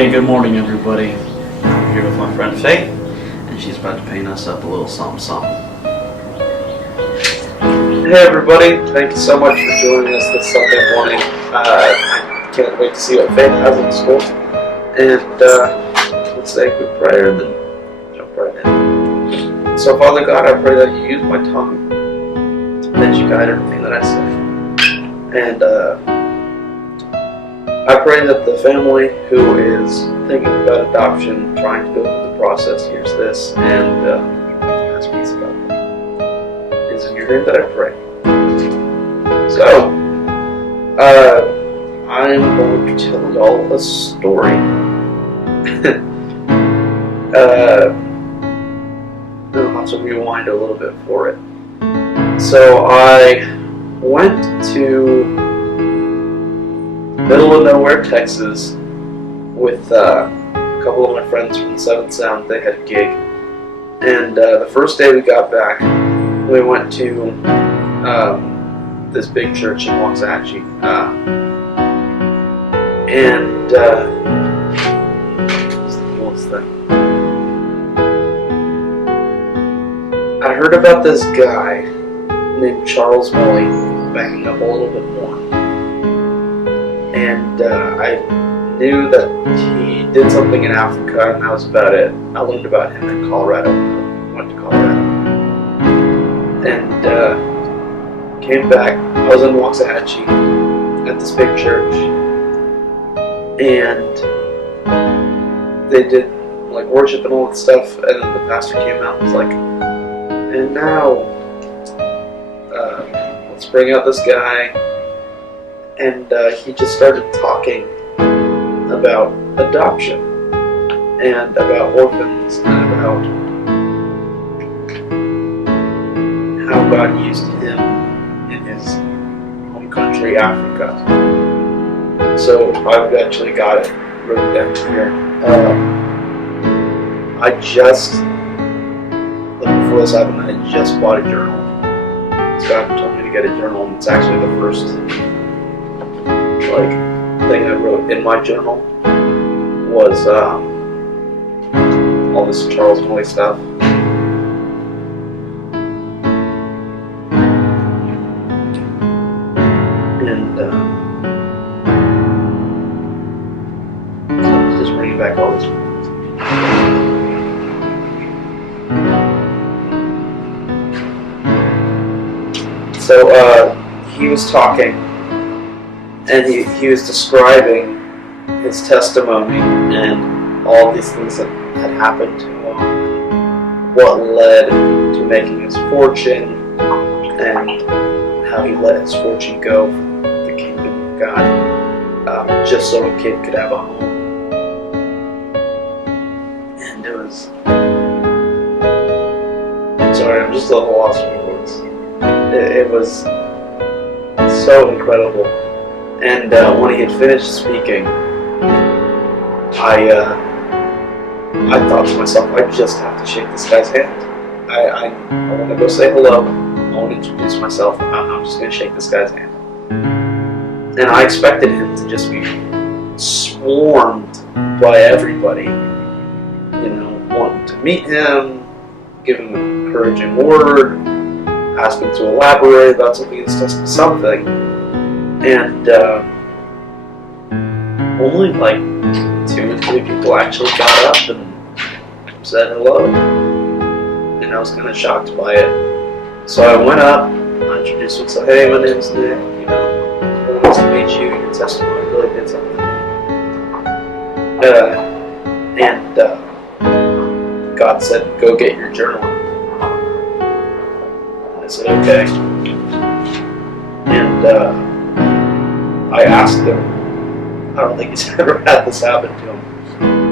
Hey, good morning, everybody. I'm here with my friend Faith, and she's about to paint us up a little something, something. Hey everybody, thank you so much for joining us this Sunday morning. I can't wait to see what Faith has in school. And let's say a quick prayer and then jump right in. So Father God, I pray that you use my tongue, that you guide everything that I say. And I pray that the family who is thinking about adoption, trying to go through the process, hears this and has peace about them. It is in your name that I pray. So, I'm going to tell y'all a story. I'll have to rewind a little bit for it. So I went to middle of nowhere, Texas, with a couple of my friends from the 7th Sound. They had a gig, and the first day we got back, we went to this big church in Waxahachie, and what's the I heard about this guy named Charles Molly, backing up a little bit more. And I knew that he did something in Africa, and that was about it. I learned about him in Colorado. Went to Colorado. And came back. I was in Waxahachie at this big church. And they did like worship and all that stuff, and then the pastor came out and was like, and now let's bring out this guy. And he just started talking about adoption and about orphans and about how God used him in his home country, Africa. So I've actually got it written down here. Before this happened, I just bought a journal. Scott told me to get a journal, and it's actually the first thing I wrote in my journal was all this Charles Molly stuff. And just bringing back all this. So he was talking, and he was describing his testimony and all these things that had happened to him, what led to making his fortune, and how he let his fortune go for the kingdom of God, just so a kid could have a home. And it was... Sorry, I'm just a little lost for words. It was so incredible. And when he had finished speaking, I thought to myself, I just have to shake this guy's hand. I want to go say hello. I want to introduce myself. I'm just going to shake this guy's hand. And I expected him to just be swarmed by everybody, wanting to meet him, give him an encouraging word, ask him to elaborate about something. And only like 2 or 3 people actually got up and said hello. And I was kind of shocked by it. So I went up, I introduced myself. Hey, my name's Nick. It's really nice to meet you. Your testimony really did something. God said, go get your journal. And I said, okay. And I asked him, I don't think he's ever had this happen to him,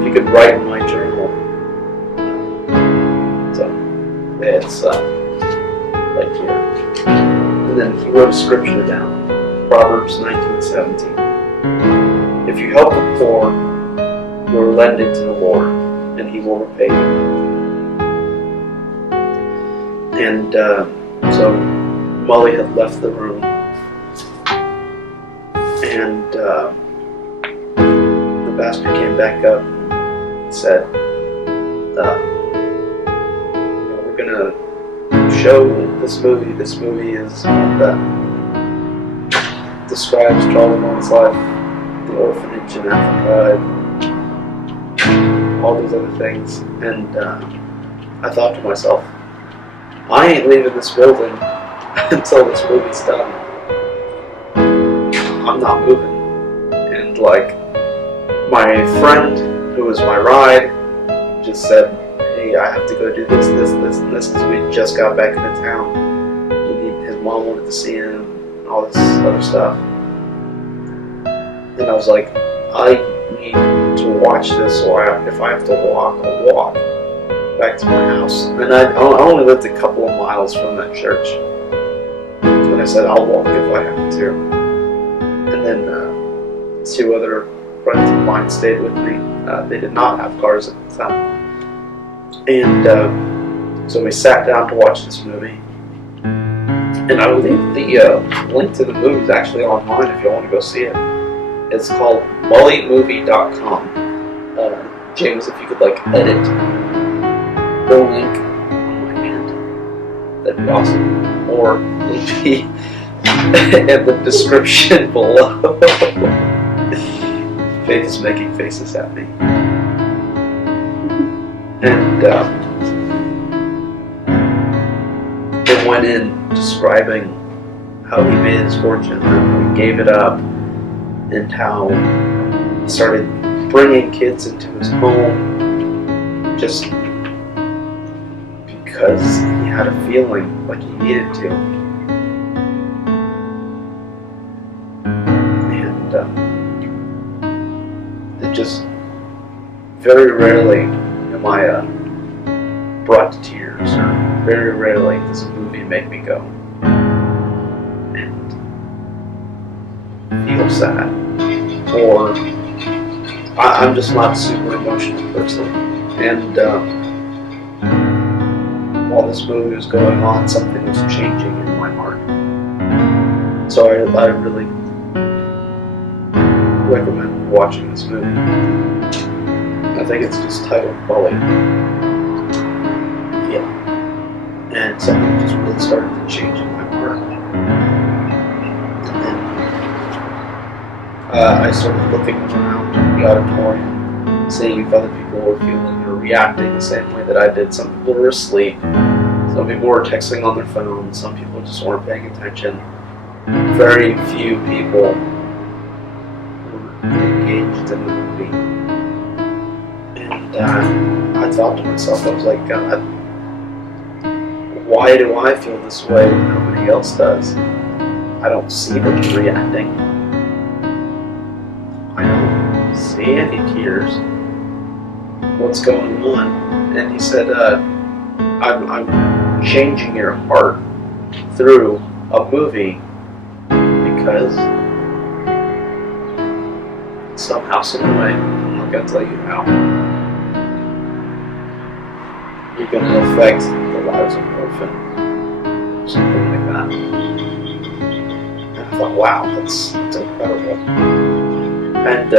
if he could write in my journal. So, it's right here. And then he wrote a scripture down, Proverbs 19:17. If you help the poor, you are lending to the Lord, and he will repay you. And so Molly had left the room. And the pastor came back up and said, we're gonna show this movie. This movie is one that describes Charlie Mann's life, the orphanage in Africa, and all these other things. And I thought to myself, I ain't leaving this building until this movie's done. I'm not moving. And like, my friend who was my ride just said, hey, I have to go do this, and this, because we just got back into town. His mom wanted to see him, and all this other stuff. And I was like, I need to watch this, so if I have to walk, I'll walk back to my house. And I only lived a couple of miles from that church. And I said, I'll walk if I have to. And then 2 other friends of mine stayed with me. They did not have cars at the time. And so we sat down to watch this movie. And I believe the link to the movie is actually online if you want to go see it. It's called mullymovie.com. James, if you could edit the link on my hand, that'd be awesome. Or it'll be in the description below. Faith is making faces at me. And it went in describing how he made his fortune, and how he gave it up, and how he started bringing kids into his home just because he had a feeling like he needed to. And it just very rarely am I brought to tears, or very rarely does a movie make me go and feel sad, or I'm just not a super emotional person. And while this movie was going on, something was changing in my heart. So I really recommend watching this movie. I think it's just titled Mully. Yeah. And something just really started to change in my heart. And then I started looking around the auditorium, seeing if other people were feeling or reacting the same way that I did. Some people were asleep. Some people were texting on their phones. Some people just weren't paying attention. Very few people were engaged in the movie. And I thought to myself, I was like, God, why do I feel this way when nobody else does? I don't see them reacting. I don't see any tears. What's going on? And he said, I'm changing your heart through a movie because somehow, some way, I'm not going to tell you how, you're going to affect the lives of an orphan, something like that. And I thought, wow, that's incredible. And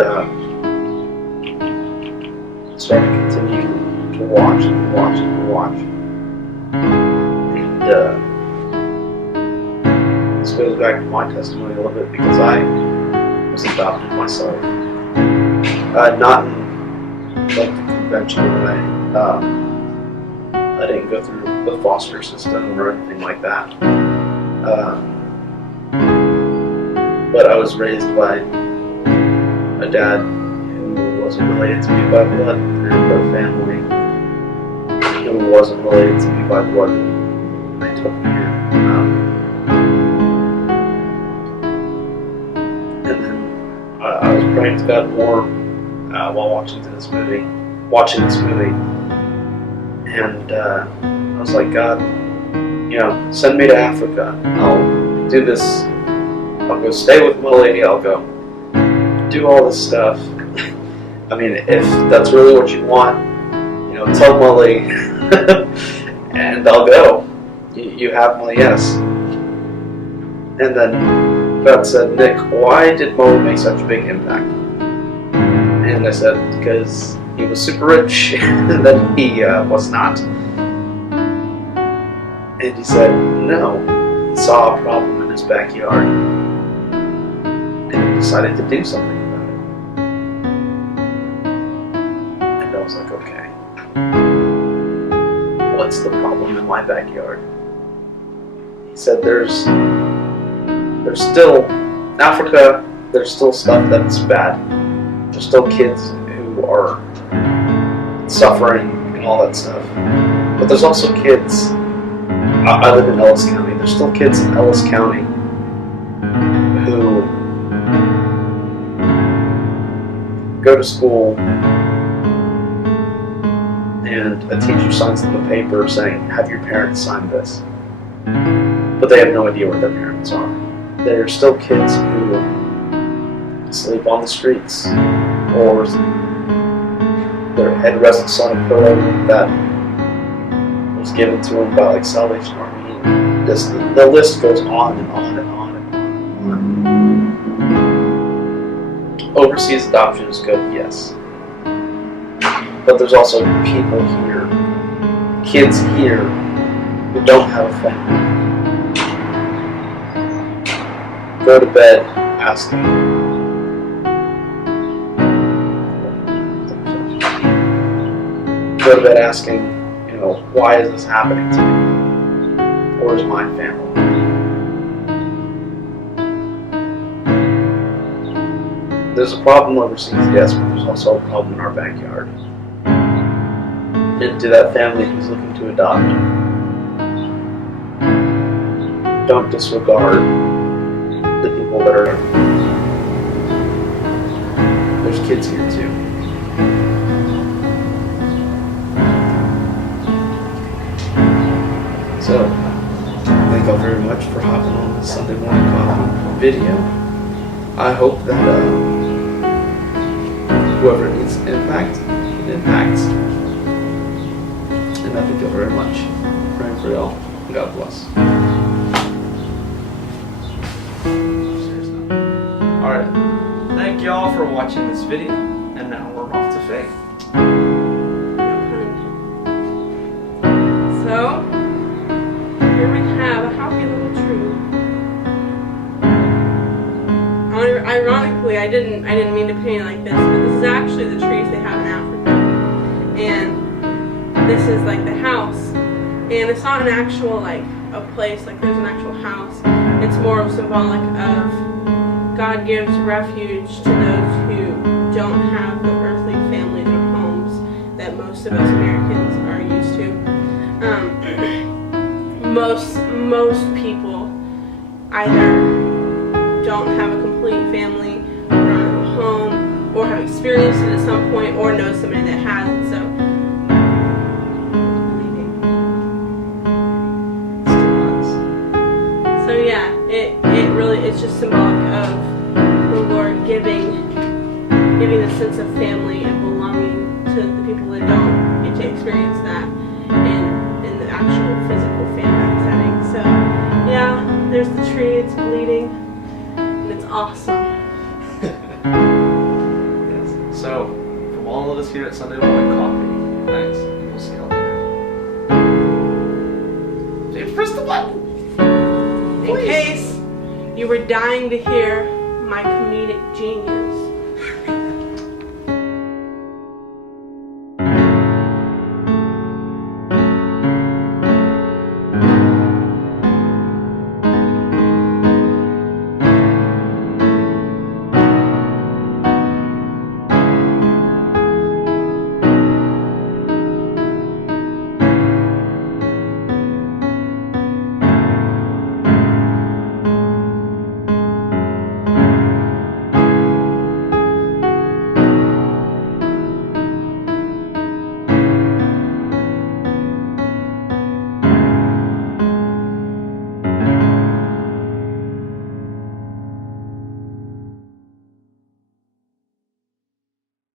so I continued to watch and watch and watch. And this goes back to my testimony a little bit, because I was adopted myself. Not in the conventional way. I didn't go through the foster system or anything like that. But I was raised by a dad who wasn't related to me by blood, and a family who wasn't related to me by blood. They took me in. And then I was praying to God more while watching this movie. And I was like, God, send me to Africa. I'll do this. I'll go stay with Mully. I'll go do all this stuff. I mean, if that's really what you want, tell Mully, and I'll go. You have my yes. And then God said, Nick, why did Mully make such a big impact? And And I said, because he was super rich, and then he was not. And he said, no, he saw a problem in his backyard, and he decided to do something about it. And I was like, okay, what's the problem in my backyard? He said, there's still, in Africa, there's still stuff that's bad. There's still kids who are suffering and all that stuff. But there's also kids, I live in Ellis County, there's still kids in Ellis County who go to school and a teacher signs them a paper saying, have your parents sign this. But they have no idea where their parents are. There are still kids who sleep on the streets, or their head rests on a pillow that was given to them by like Salvation Army. And the list goes on and on and on and on and on. Overseas adoption is good, yes. But there's also people here, kids here, who don't have a family. Go to bed asking, why is this happening to me? Where's my family? There's a problem overseas, yes, but there's also a problem in our backyard. And to that family who's looking to adopt, don't disregard the people that are. There's kids here too. So, thank y'all very much for hopping on this Sunday morning coffee video. I hope that whoever needs an impact, it impacts. And I thank y'all very much. Praying for y'all. God bless. Alright, thank y'all for watching this video, and now we're off to Faith. So, here we have a happy little tree. Ironically, I didn't mean to paint it like this, but this is actually the trees they have in Africa. And this is like the house. And it's not an actual like a place, like there's an actual house. It's more of symbolic of God gives refuge to those who don't have the earthly families or homes that most of us Americans are used to. Most people either don't have a complete family, or don't have a home, or have experienced it at some point, or know somebody that has it. So yeah, it really it's just symbolic of the Lord giving the sense of family and belonging to the people that don't get to experience that in the actual physical family setting. So yeah, there's the tree, it's bleeding, and it's awesome. Yes. So, from all of us here at Sunday Morning Coffee, thanks, and we'll see y'all later. James, press the button! In case you were dying to hear my comedic genius,